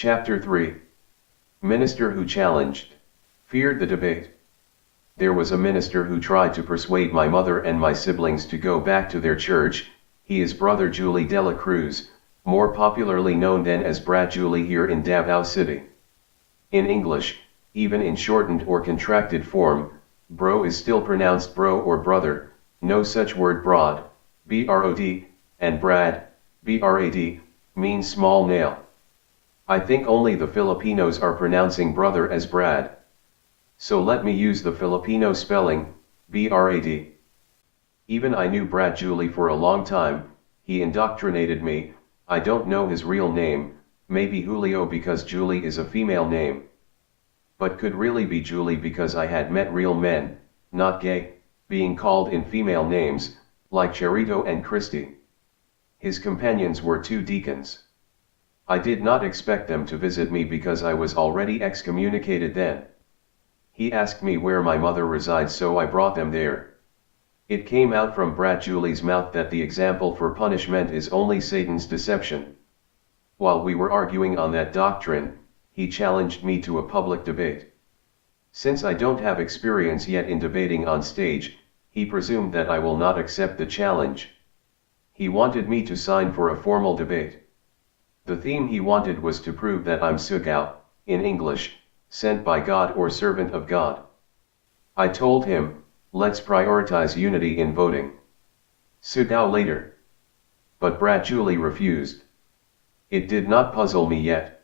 Chapter 3. Minister who challenged, feared the debate. There was a minister who tried to persuade my mother and my siblings to go back to their church. He is Brother Julie Dela Cruz, more popularly known then as Brad Julie here in Davao City. In English, even in shortened or contracted form, bro is still pronounced bro or brother, no such word broad, brod, and brad, brad, means small nail. I think only the Filipinos are pronouncing brother as Brad. So let me use the Filipino spelling, Brad. Even I knew Brad Julie for a long time. He indoctrinated me. I don't know his real name, maybe Julio because Julie is a female name. But could really be Julie because I had met real men, not gay, being called in female names, like Charito and Christy. His companions were two deacons. I did not expect them to visit me because I was already excommunicated then. He asked me where my mother resides, so I brought them there. It came out from Brad Julie's mouth that the example for punishment is only Satan's deception. While we were arguing on that doctrine, he challenged me to a public debate. Since I don't have experience yet in debating on stage, he presumed that I will not accept the challenge. He wanted me to sign for a formal debate. The theme he wanted was to prove that I'm Sugao, in English, sent by God or servant of God. I told him, let's prioritize unity in voting. Sugao later. But Brad Julie refused. It did not puzzle me yet.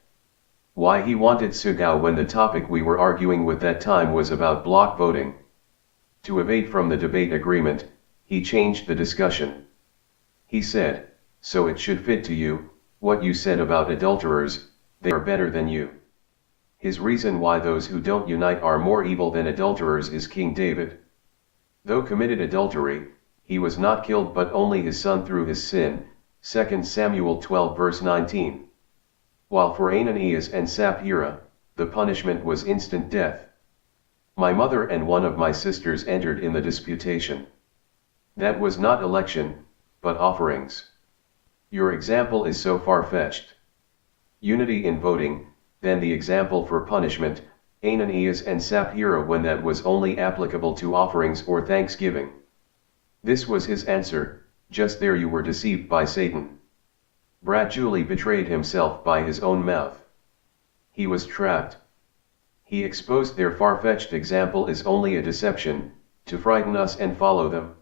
Why he wanted Sugao when the topic we were arguing with that time was about block voting. To evade from the debate agreement, he changed the discussion. He said, so it should fit to you, what you said about adulterers, they are better than you. His reason why those who don't unite are more evil than adulterers is King David. Though committed adultery, he was not killed but only his son through his sin, 2 Samuel 12 verse 19. While for Ananias and Sapphira, the punishment was instant death. My mother and one of my sisters entered in the disputation. That was not election, but offerings. Your example is so far-fetched. Unity in voting, then the example for punishment, Ananias and Sapphira, when that was only applicable to offerings or thanksgiving. This was his answer. Just there you were deceived by Satan. Brad Julie betrayed himself by his own mouth. He was trapped. He exposed their far-fetched example is only a deception, to frighten us and follow them.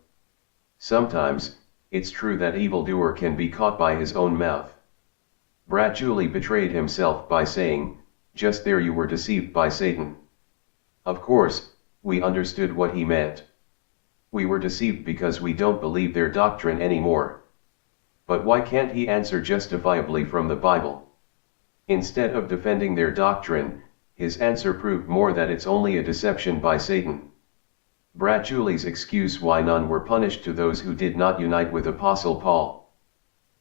Sometimes, it's true that evildoer can be caught by his own mouth. Brad Julie betrayed himself by saying, just there you were deceived by Satan. Of course, we understood what he meant. We were deceived because we don't believe their doctrine anymore. But why can't he answer justifiably from the Bible? Instead of defending their doctrine, his answer proved more that it's only a deception by Satan. Brad Julie's excuse why none were punished to those who did not unite with Apostle Paul.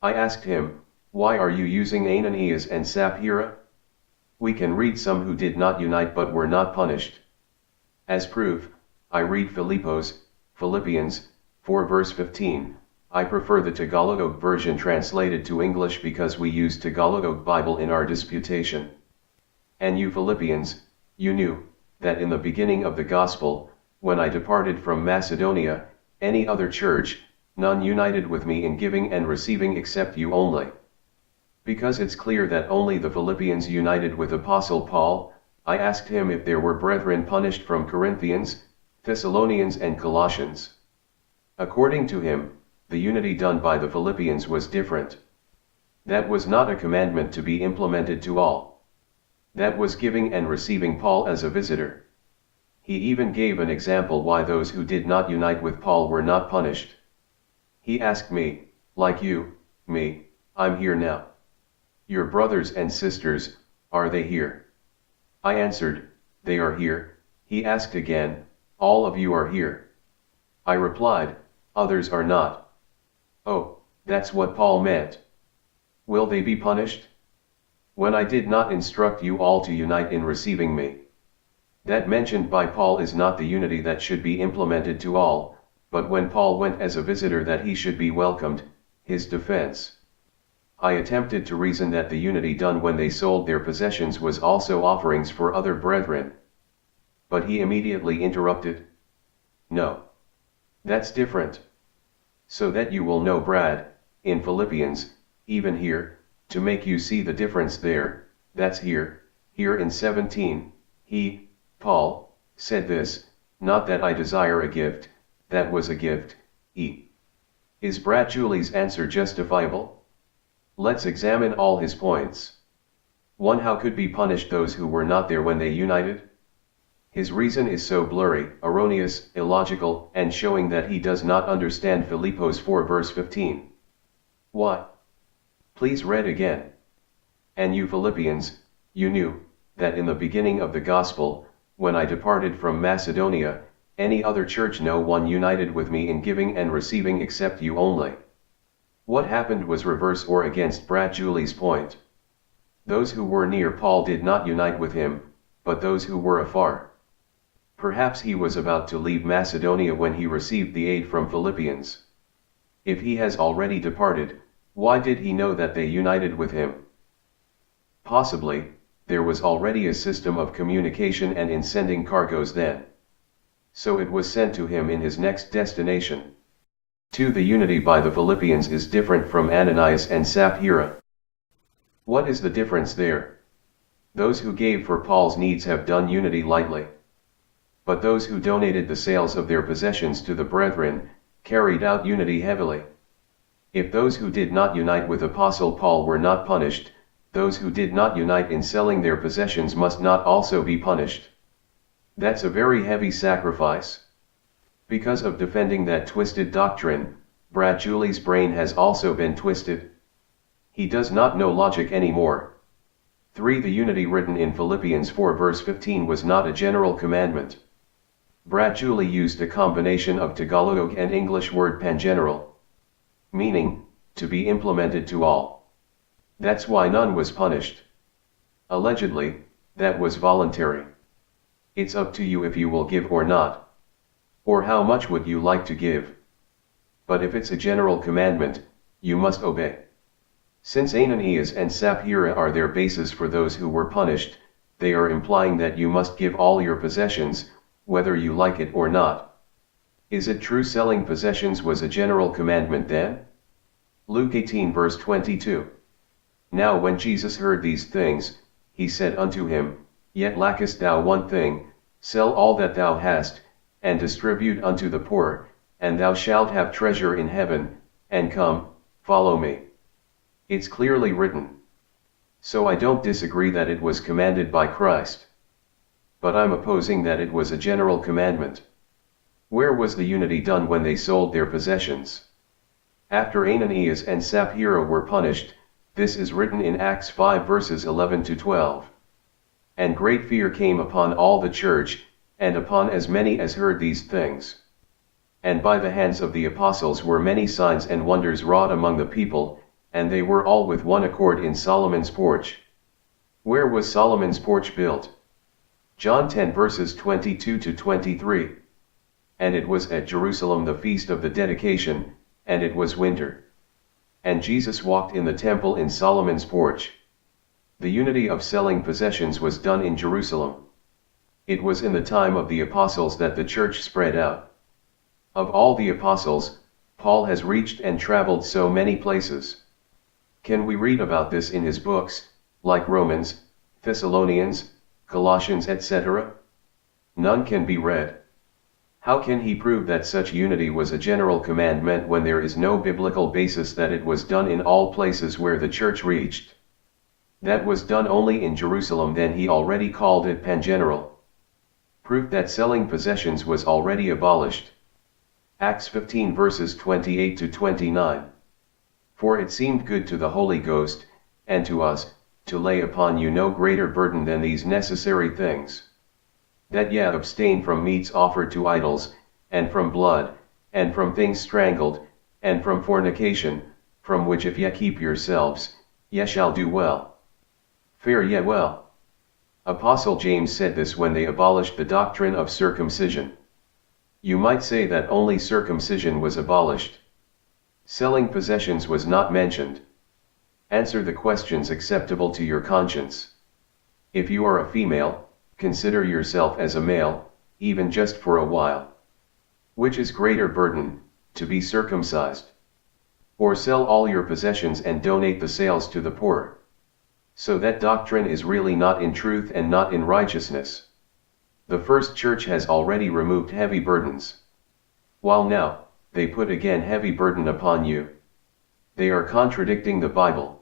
I asked him, why are you using Ananias and Sapphira? We can read some who did not unite but were not punished. As proof, I read Philippians 4 verse 15. I prefer the Tagalog version translated to English because we use Tagalog Bible in our disputation. And you Philippians, you knew, that in the beginning of the gospel, when I departed from Macedonia, any other church, none united with me in giving and receiving except you only. Because it's clear that only the Philippians united with Apostle Paul, I asked him if there were brethren punished from Corinthians, Thessalonians and Colossians. According to him, the unity done by the Philippians was different. That was not a commandment to be implemented to all. That was giving and receiving Paul as a visitor. He even gave an example why those who did not unite with Paul were not punished. He asked me, like you, me, I'm here now. Your brothers and sisters, are they here? I answered, they are here. He asked again, all of you are here? I replied, others are not. Oh, that's what Paul meant. Will they be punished? When I did not instruct you all to unite in receiving me. That mentioned by Paul is not the unity that should be implemented to all, but when Paul went as a visitor that he should be welcomed, his defense. I attempted to reason that the unity done when they sold their possessions was also offerings for other brethren. But he immediately interrupted. No. That's different. So that you will know, Brad, in Philippians, even here, to make you see the difference there, that's here in 17, he, Paul, said this, not that I desire a gift, that was a gift, Is Brad Julie's answer justifiable? Let's examine all his points. 1. How could be punished those who were not there when they united? His reason is so blurry, erroneous, illogical, and showing that he does not understand Philippians 4 verse 15. What? Please read again. And you Philippians, you knew, that in the beginning of the gospel, when I departed from Macedonia, any other church no one united with me in giving and receiving except you only. What happened was reverse or against Brad Julie's point. Those who were near Paul did not unite with him, but those who were afar. Perhaps he was about to leave Macedonia when he received the aid from Philippians. If he has already departed, why did he know that they united with him? Possibly, there was already a system of communication and in sending cargoes then. So it was sent to him in his next destination. 2. The unity by the Philippians is different from Ananias and Sapphira. What is the difference there? Those who gave for Paul's needs have done unity lightly. But those who donated the sales of their possessions to the brethren, carried out unity heavily. If those who did not unite with Apostle Paul were not punished, those who did not unite in selling their possessions must not also be punished. That's a very heavy sacrifice. Because of defending that twisted doctrine, Brad Julie's brain has also been twisted. He does not know logic anymore. 3. The unity written in Philippians 4 verse 15 was not a general commandment. Brad Julie used a combination of Tagalog and English word pangeneral, meaning, to be implemented to all. That's why none was punished. Allegedly, that was voluntary. It's up to you if you will give or not. Or how much would you like to give? But if it's a general commandment, you must obey. Since Ananias and Sapphira are their basis for those who were punished, they are implying that you must give all your possessions, whether you like it or not. Is it true selling possessions was a general commandment then? Luke 18 verse 22. Now when Jesus heard these things, he said unto him, Yet lackest thou one thing, sell all that thou hast, and distribute unto the poor, and thou shalt have treasure in heaven, and come, follow me. It's clearly written. So I don't disagree that it was commanded by Christ. But I'm opposing that it was a general commandment. Where was the unity done when they sold their possessions? After Ananias and Sapphira were punished, this is written in Acts 5 verses 11 to 12. And great fear came upon all the church, and upon as many as heard these things. And by the hands of the apostles were many signs and wonders wrought among the people, and they were all with one accord in Solomon's porch. Where was Solomon's porch built? John 10 verses 22 to 23. And it was at Jerusalem the feast of the dedication, and it was winter. And Jesus walked in the temple in Solomon's porch. The unity of selling possessions was done in Jerusalem. It was in the time of the apostles that the church spread out. Of all the apostles, Paul has reached and traveled so many places. Can we read about this in his books, like Romans, Thessalonians, Colossians, etc.? None can be read. How can he prove that such unity was a general commandment when there is no biblical basis that it was done in all places where the church reached? That was done only in Jerusalem, then he already called it pangeneral. Proof that selling possessions was already abolished. Acts 15 verses 28 to 29. For it seemed good to the Holy Ghost, and to us, to lay upon you no greater burden than these necessary things. That ye abstain from meats offered to idols, and from blood, and from things strangled, and from fornication, from which if ye keep yourselves, ye shall do well. Fare ye well. Apostle James said this when they abolished the doctrine of circumcision. You might say that only circumcision was abolished. Selling possessions was not mentioned. Answer the questions acceptable to your conscience. If you are a female, consider yourself as a male, even just for a while. Which is greater burden, to be circumcised, or sell all your possessions and donate the sales to the poor? So that doctrine is really not in truth and not in righteousness. The first church has already removed heavy burdens, while now, they put again heavy burden upon you. They are contradicting the Bible.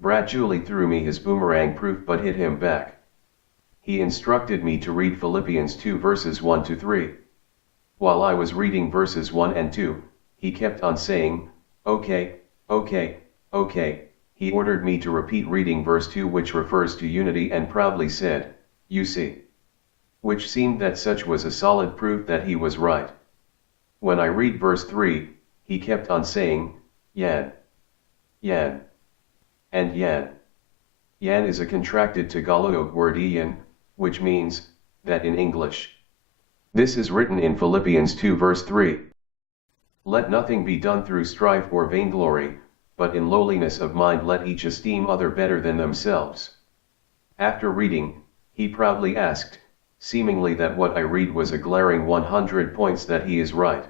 Brad Julie threw me his boomerang proof but hit him back. He instructed me to read Philippians 2 verses 1 to 3. While I was reading verses 1 and 2, he kept on saying, okay, okay, okay. He ordered me to repeat reading verse 2, which refers to unity, and proudly said, you see. Which seemed that such was a solid proof that he was right. When I read verse 3, he kept on saying, yan, yan, and yan. Yan is a contracted Tagalog word iyan, which means, that in English. This is written in Philippians 2 verse 3. Let nothing be done through strife or vainglory, but in lowliness of mind let each esteem other better than themselves. After reading, he proudly asked, seemingly that what I read was a glaring 100 points that he is right.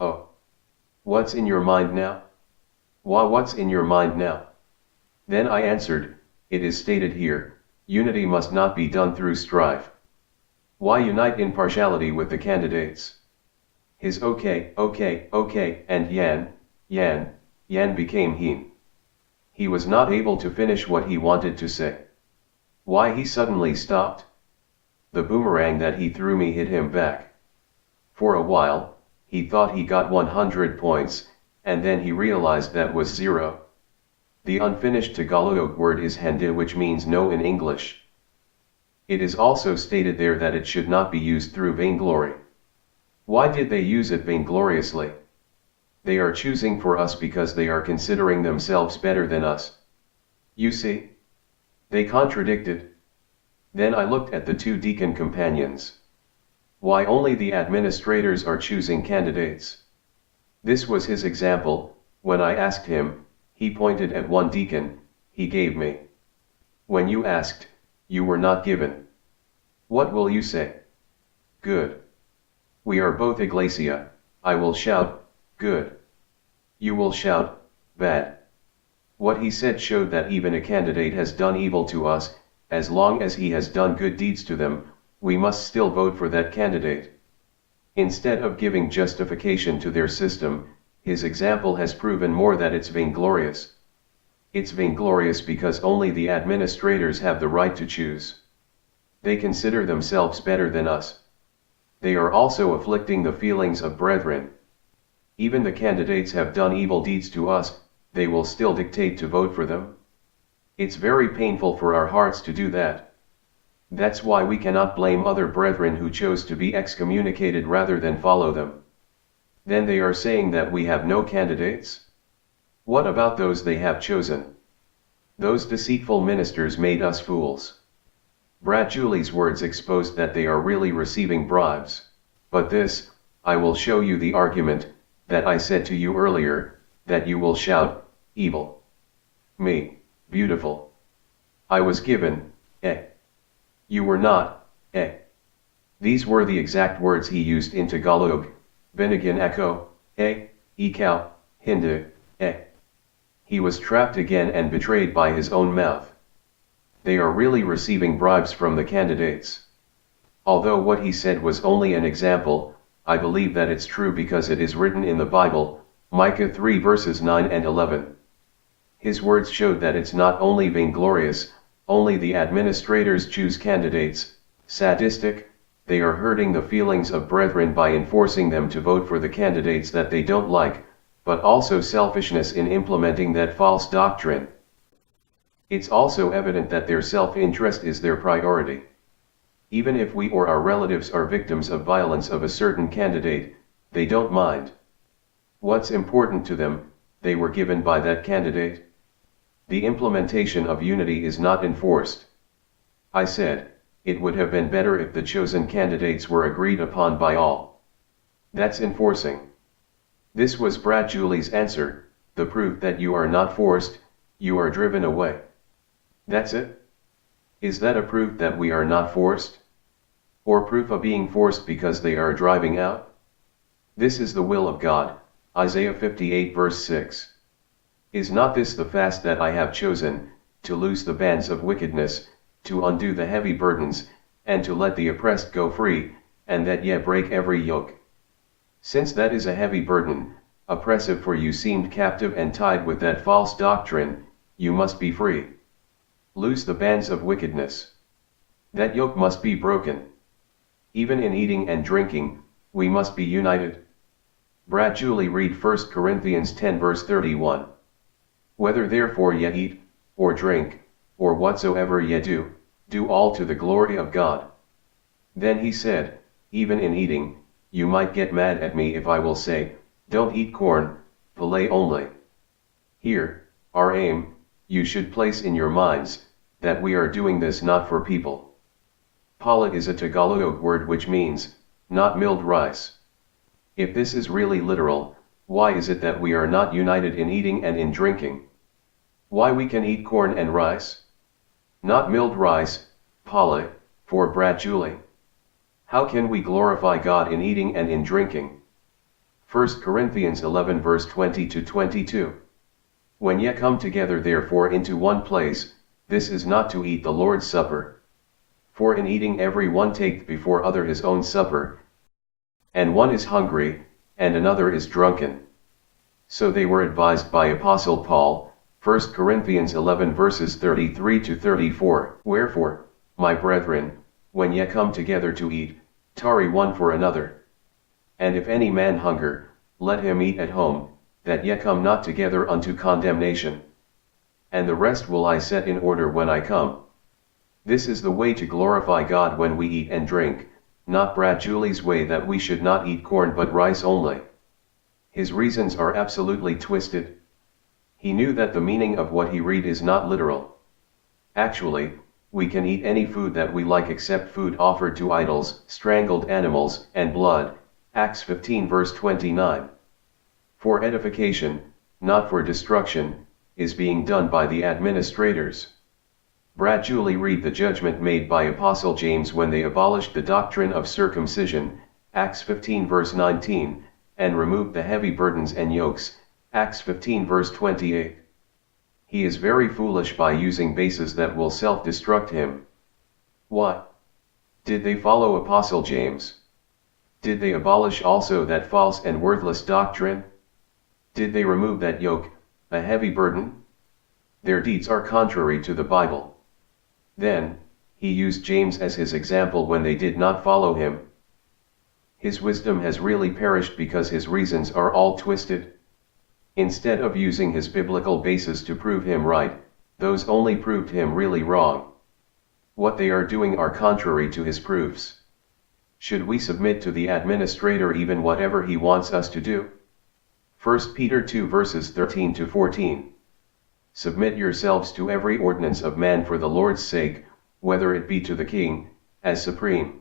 Oh. What's in your mind now? What's in your mind now? Then I answered, it is stated here, unity must not be done through strife. Why unite in partiality with the candidates? His okay, okay, okay, and yan, yan, yan became heen. He was not able to finish what he wanted to say. Why he suddenly stopped? The boomerang that he threw me hit him back. For a while, he thought he got 100 points, and then he realized that was 0. The unfinished Tagalog word is hindi, which means no in English. It is also stated there that it should not be used through vainglory. Why did they use it vaingloriously? They are choosing for us because they are considering themselves better than us. You see? They contradicted. Then I looked at the 2 deacon companions. Why only the administrators are choosing candidates? This was his example. When I asked him, he pointed at one deacon, he gave me. When you asked, you were not given. What will you say? Good. We are both Iglesia. I will shout, good. You will shout, bad. What he said showed that even a candidate has done evil to us, as long as he has done good deeds to them, we must still vote for that candidate. Instead of giving justification to their system, his example has proven more that it's vainglorious. It's vainglorious because only the administrators have the right to choose. They consider themselves better than us. They are also afflicting the feelings of brethren. Even the candidates have done evil deeds to us, they will still dictate to vote for them. It's very painful for our hearts to do that. That's why we cannot blame other brethren who chose to be excommunicated rather than follow them. Then they are saying that we have no candidates? What about those they have chosen? Those deceitful ministers made us fools. Brad Julie's words exposed that they are really receiving bribes. But this, I will show you the argument, that I said to you earlier, that you will shout, evil. Me, beautiful. I was given, You were not, These were the exact words he used in Tagalog, binigyan ako, ikaw, hindi, He was trapped again and betrayed by his own mouth. They are really receiving bribes from the candidates. Although what he said was only an example, I believe that it's true because it is written in the Bible, Micah 3 verses 9 and 11. His words showed that it's not only vainglorious, only the administrators choose candidates, sadistic, they are hurting the feelings of brethren by enforcing them to vote for the candidates that they don't like, but also selfishness in implementing that false doctrine. It's also evident that their self-interest is their priority. Even if we or our relatives are victims of violence of a certain candidate, they don't mind. What's important to them, they were given by that candidate. The implementation of unity is not enforced. I said, it would have been better if the chosen candidates were agreed upon by all. That's enforcing. This was Brad Julie's answer, the proof that you are not forced, you are driven away. That's it? Is that a proof that we are not forced? Or proof of being forced because they are driving out? This is the will of God, Isaiah 58 verse 6. Is not this the fast that I have chosen, to loose the bands of wickedness, to undo the heavy burdens, and to let the oppressed go free, and that yet break every yoke? Since that is a heavy burden, oppressive, for you seemed captive and tied with that false doctrine, you must be free. Loose the bands of wickedness. That yoke must be broken. Even in eating and drinking, we must be united. Brad Julie, read 1 Corinthians 10 verse 31. Whether therefore ye eat, or drink, or whatsoever ye do, do all to the glory of God. Then he said, even in eating, you might get mad at me if I will say, don't eat corn, filet only. Here, our aim, you should place in your minds, that we are doing this not for people. Pala is a Tagalog word which means, not milled rice. If this is really literal, why is it that we are not united in eating and in drinking? Why we can eat corn and rice? Not milled rice, pala, for Brad Julie. How can we glorify God in eating and in drinking? 1 Corinthians 11 verse 20 to 22. When ye come together therefore into one place, this is not to eat the Lord's Supper. For in eating every one taketh before other his own supper, and one is hungry, and another is drunken. So they were advised by Apostle Paul, 1 Corinthians 11 verses 33 to 34. Wherefore, my brethren, when ye come together to eat, tarry one for another. And if any man hunger, let him eat at home, that ye come not together unto condemnation. And the rest will I set in order when I come. This is the way to glorify God when we eat and drink, not Brad Julie's way that we should not eat corn but rice only. His reasons are absolutely twisted. He knew that the meaning of what he read is not literal. Actually, we can eat any food that we like except food offered to idols, strangled animals, and blood, Acts 15 verse 29. For edification, not for destruction, is being done by the administrators. Brad Julie, read the judgment made by Apostle James when they abolished the doctrine of circumcision, Acts 15 verse 19, and removed the heavy burdens and yokes, Acts 15 verse 28. He is very foolish by using bases that will self-destruct him. What? Did they follow Apostle James? Did they abolish also that false and worthless doctrine? Did they remove that yoke, a heavy burden? Their deeds are contrary to the Bible. Then, he used James as his example when they did not follow him. His wisdom has really perished because his reasons are all twisted. Instead of using his biblical basis to prove him right, those only proved him really wrong. What they are doing are contrary to his proofs. Should we submit to the administrator even whatever he wants us to do? 1 Peter 2 verses 13 to 14. Submit yourselves to every ordinance of man for the Lord's sake, whether it be to the king, as supreme,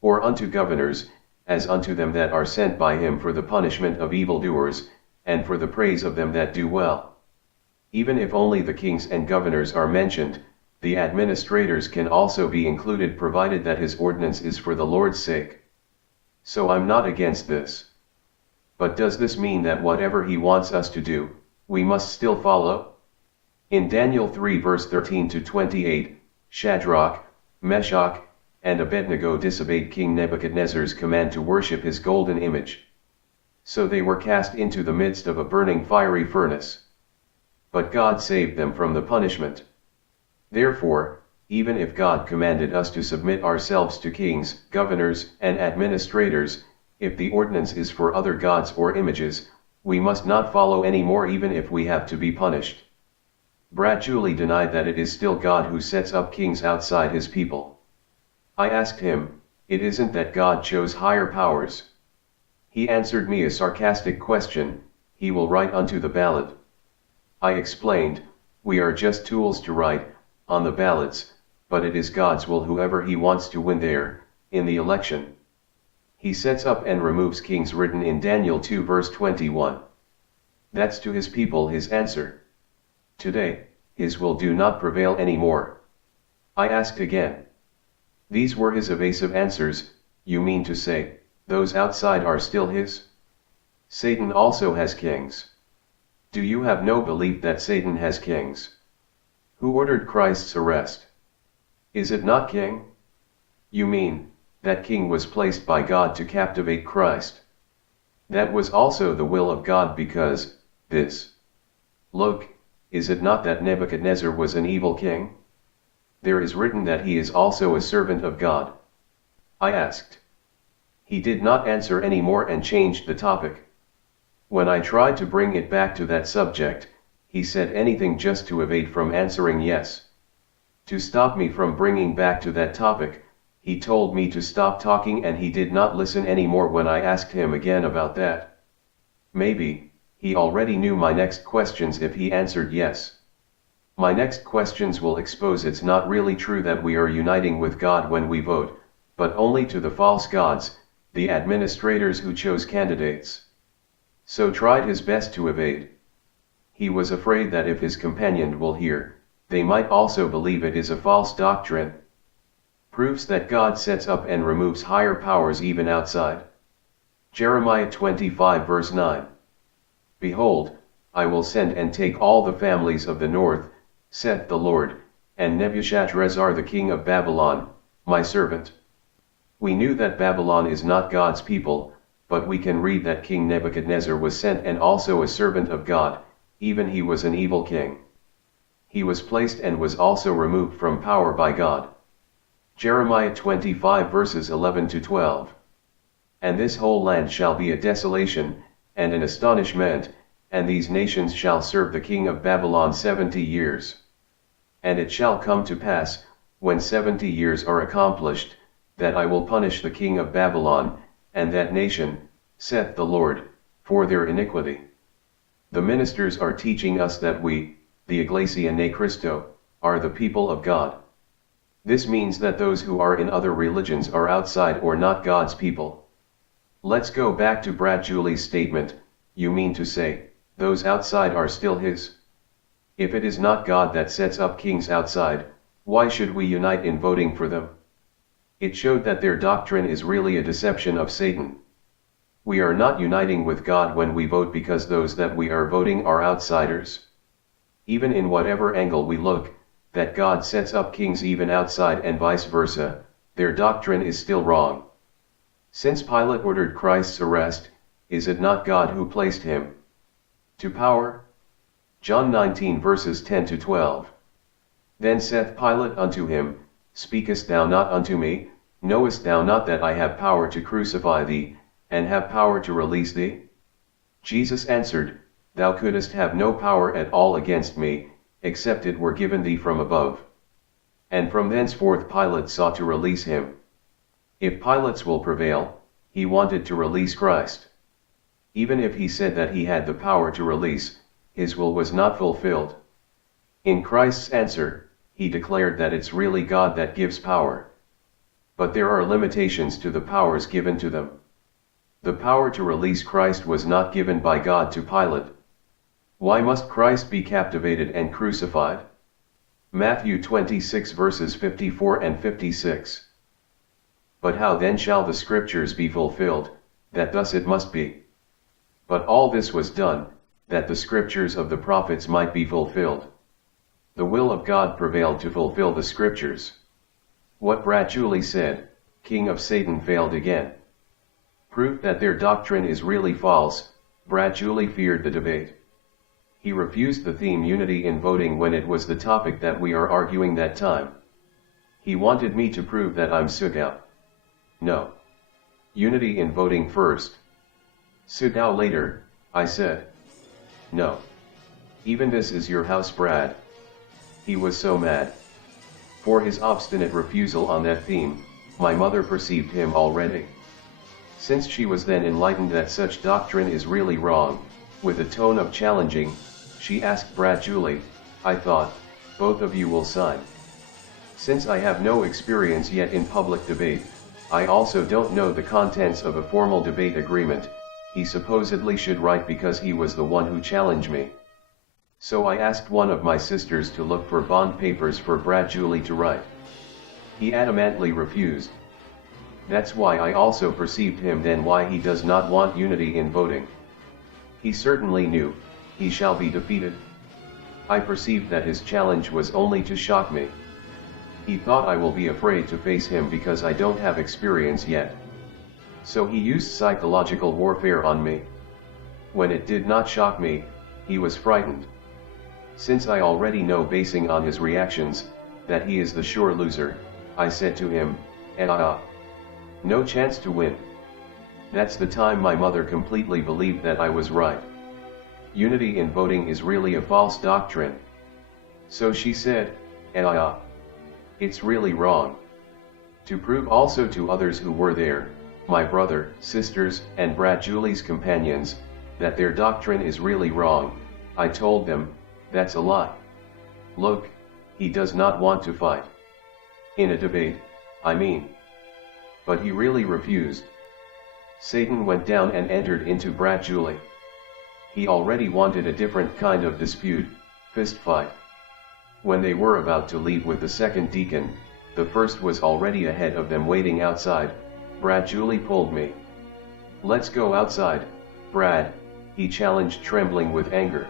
or unto governors, as unto them that are sent by him for the punishment of evildoers, and for the praise of them that do well. Even if only the kings and governors are mentioned, the administrators can also be included provided that his ordinance is for the Lord's sake. So I'm not against this. But does this mean that whatever he wants us to do, we must still follow? In Daniel 3 verse 13 to 28, Shadrach, Meshach, and Abednego disobeyed King Nebuchadnezzar's command to worship his golden image. So they were cast into the midst of a burning fiery furnace. But God saved them from the punishment. Therefore, even if God commanded us to submit ourselves to kings, governors, and administrators, if the ordinance is for other gods or images, we must not follow any more even if we have to be punished. Brad Julie denied that it is still God who sets up kings outside his people. I asked him, it isn't that God chose higher powers? He answered me a sarcastic question, he will write unto the ballot. I explained, we are just tools to write on the ballots, but it is God's will whoever he wants to win there, in the election. He sets up and removes kings written in Daniel 2 verse 21. That's to his people his answer. Today, his will do not prevail anymore. I asked again. These were his evasive answers. You mean to say, those outside are still his? Satan also has kings. Do you have no belief that Satan has kings? Who ordered Christ's arrest? Is it not king? You mean, that king was placed by God to captivate Christ. That was also the will of God because, this. Look, is it not that Nebuchadnezzar was an evil king? There is written that he is also a servant of God. I asked. He did not answer any more and changed the topic. When I tried to bring it back to that subject, he said anything just to evade from answering yes. To stop me from bringing back to that topic, he told me to stop talking and he did not listen anymore when I asked him again about that. Maybe, he already knew my next questions if he answered yes. My next questions will expose it's not really true that we are uniting with God when we vote, but only to the false gods, the administrators who chose candidates. So tried his best to evade. He was afraid that if his companion will hear, they might also believe it is a false doctrine. Proves that God sets up and removes higher powers even outside. Jeremiah 25 verse 9. Behold, I will send and take all the families of the north, saith the Lord, and Nebuchadrezzar the king of Babylon, my servant. We knew that Babylon is not God's people, but we can read that King Nebuchadnezzar was sent and also a servant of God, even he was an evil king. He was placed and was also removed from power by God. Jeremiah 25 verses 11 to 12. And this whole land shall be a desolation, and an astonishment, and these nations shall serve the king of Babylon 70 years. And it shall come to pass, when 70 years are accomplished, that I will punish the king of Babylon, and that nation, saith the Lord, for their iniquity. The ministers are teaching us that we, the Iglesia Ni Cristo, are the people of God. This means that those who are in other religions are outside or not God's people. Let's go back to Brad Julie's statement. You mean to say, those outside are still his? If it is not God that sets up kings outside, why should we unite in voting for them? It showed that their doctrine is really a deception of Satan. We are not uniting with God when we vote because those that we are voting are outsiders. Even in whatever angle we look, that God sets up kings even outside and vice versa, their doctrine is still wrong. Since Pilate ordered Christ's arrest, is it not God who placed him to power? John 19 verses 10 to 12. Then saith Pilate unto him, Speakest thou not unto me? Knowest thou not that I have power to crucify thee, and have power to release thee? Jesus answered, Thou couldst have no power at all against me, except it were given thee from above. And from thenceforth Pilate sought to release him. If Pilate's will prevail, he wanted to release Christ. Even if he said that he had the power to release, his will was not fulfilled. In Christ's answer, he declared that it's really God that gives power. But there are limitations to the powers given to them. The power to release Christ was not given by God to Pilate. Why must Christ be captivated and crucified? Matthew 26 verses 54 and 56. But how then shall the scriptures be fulfilled, that thus it must be? But all this was done, that the scriptures of the prophets might be fulfilled. The will of God prevailed to fulfill the scriptures. What Brad Julie said, king of Satan failed again. Proof that their doctrine is really false, Brad Julie feared the debate. He refused the theme unity in voting when it was the topic that we are arguing that time. He wanted me to prove that I'm Sugao. No. Unity in voting first. Sugao later, I said. No. Even this is your house, Brad. He was so mad. For his obstinate refusal on that theme, my mother perceived him already. Since she was then enlightened that such doctrine is really wrong, with a tone of challenging, she asked Brad Julie, I thought, both of you will sign. Since I have no experience yet in public debate, I also don't know the contents of a formal debate agreement, he supposedly should write because he was the one who challenged me. So I asked one of my sisters to look for bond papers for Brad Julie to write. He adamantly refused. That's why I also perceived him then why he does not want unity in voting. He certainly knew, he shall be defeated. I perceived that his challenge was only to shock me. He thought I will be afraid to face him because I don't have experience yet. So he used psychological warfare on me. When it did not shock me, he was frightened. Since I already know basing on his reactions, that he is the sure loser, I said to him, no chance to win. That's the time my mother completely believed that I was right. Unity in voting is really a false doctrine. So she said, it's really wrong. To prove also to others who were there, my brother, sisters, and Brad Julie's companions, that their doctrine is really wrong, I told them, that's a lie. Look, he does not want to fight. In a debate, I mean. But he really refused. Satan went down and entered into Brad Julie. He already wanted a different kind of dispute, fist fight. When they were about to leave with the second deacon, the first was already ahead of them waiting outside. Brad Julie pulled me. Let's go outside, Brad, he challenged, trembling with anger.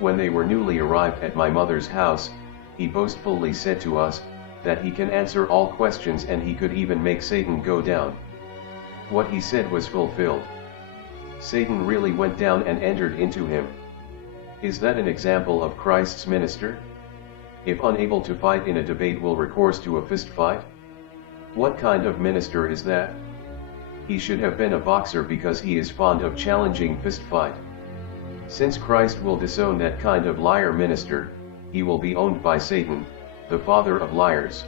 When they were newly arrived at my mother's house, he boastfully said to us, that he can answer all questions and he could even make Satan go down. What he said was fulfilled. Satan really went down and entered into him. Is that an example of Christ's minister? If unable to fight in a debate will recourse to a fist fight? What kind of minister is that? He should have been a boxer because he is fond of challenging fist fight. Since Christ will disown that kind of liar minister, he will be owned by Satan, the father of liars.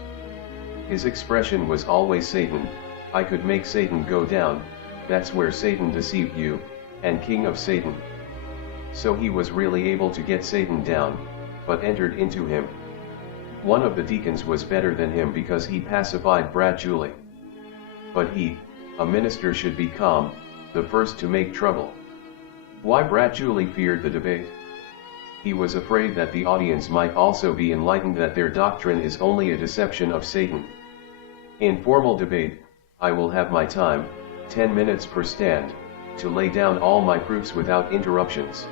His expression was always Satan, I could make Satan go down, that's where Satan deceived you, and king of Satan. So he was really able to get Satan down, but entered into him. One of the deacons was better than him because he pacified Brad Julie. But he, a minister, should be calm, the first to make trouble. Why Brad Julie feared the debate? He was afraid that the audience might also be enlightened that their doctrine is only a deception of Satan. In formal debate, I will have my time, 10 minutes per stand, to lay down all my proofs without interruptions.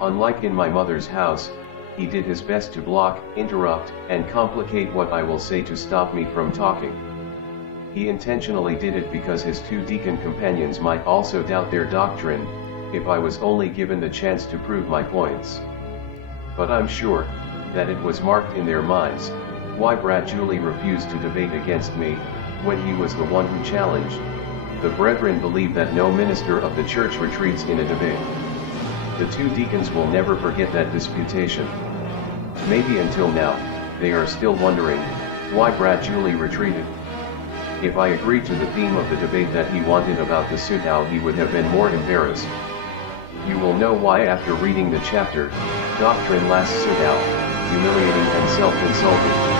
Unlike in my mother's house, he did his best to block, interrupt, and complicate what I will say to stop me from talking. He intentionally did it because his two deacon companions might also doubt their doctrine, if I was only given the chance to prove my points. But I'm sure, that it was marked in their minds, why Brad Julie refused to debate against me, when he was the one who challenged. The brethren believe that no minister of the church retreats in a debate. The two deacons will never forget that disputation. Maybe until now, they are still wondering, why Brad Julie retreated. If I agreed to the theme of the debate that he wanted about the Sudao, he would have been more embarrassed. You will know why after reading the chapter, Doctrine Lasts Sudao, Humiliating and Self-Insulting.